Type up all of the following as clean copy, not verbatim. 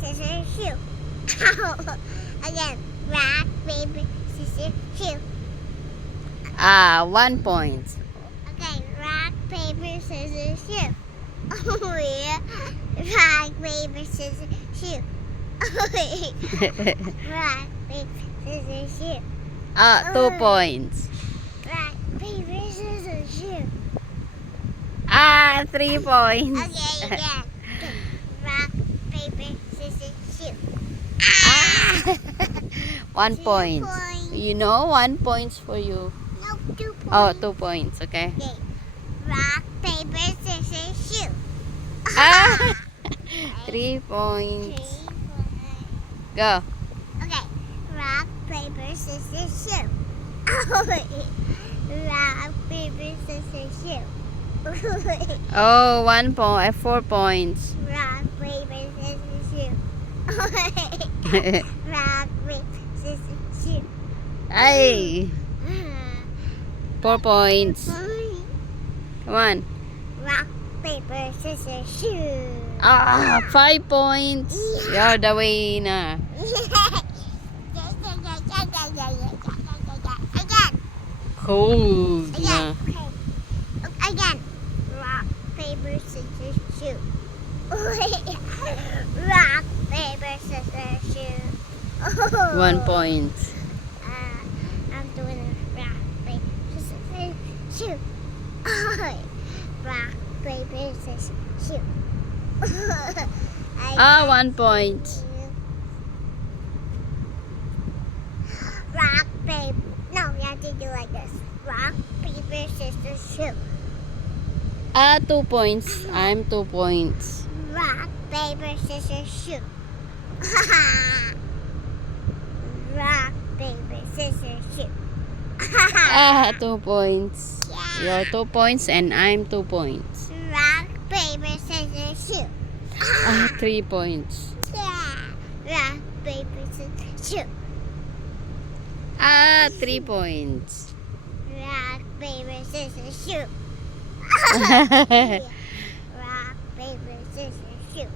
scissors, shoot. Again, rock, paper, scissors, shoot. 1 point. Okay, rock, paper, scissors, shoot. Oh yeah. Rock, paper, scissors, shoot. Oh yeah. Rock, paper, scissors, shoot. 2 points. Rock, paper, scissors, shoot. 3 points. Okay, again. Rock, paper, scissors, shoot. 1 2 point. points. You know, 1 points for you. No, 2 points. Oh, 2 points. Okay. Okay. Rock, paper, scissors, shoot. 3 3 points. points. Go. Okay. Rock, paper, scissors, shoot. Rock, paper, scissors, shoot. Oh, 1 point. 4 points. Rock, paper, scissors, shoot. Rock, paper, scissors, shoot. Ay, 4 points. Come on. Rock, paper, scissors, shoot. 5 points. You're the winner. Again. Cool. Again. Okay. Again. Rock, paper, scissors, shoot. Rock, paper, scissors, shoot. 1 point. I'm doing it. Rock, paper, scissors, shoot. Rock, paper, scissors, shoot. 1 point. Rock, paper. No, you have to do like this. Rock, paper, scissors, shoot. 2 points. I'm 2 points. Rock, paper, scissors, shoot. Rock, paper, scissors, shoot. 2 points. You're 2 points and I'm 2 points. Rock, paper, scissors, shoot. 3 points. Rock, paper, scissors, shoot. 3 points. Rock, paper, scissors, shoot. Rock, paper, scissors, shoot.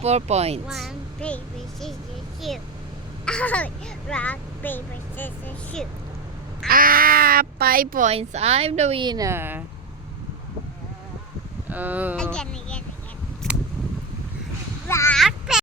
4 points. 1, paper, scissors, shoot. Rock, paper, scissors, shoot. 5 points. I'm the winner. Oh. Again. Rock,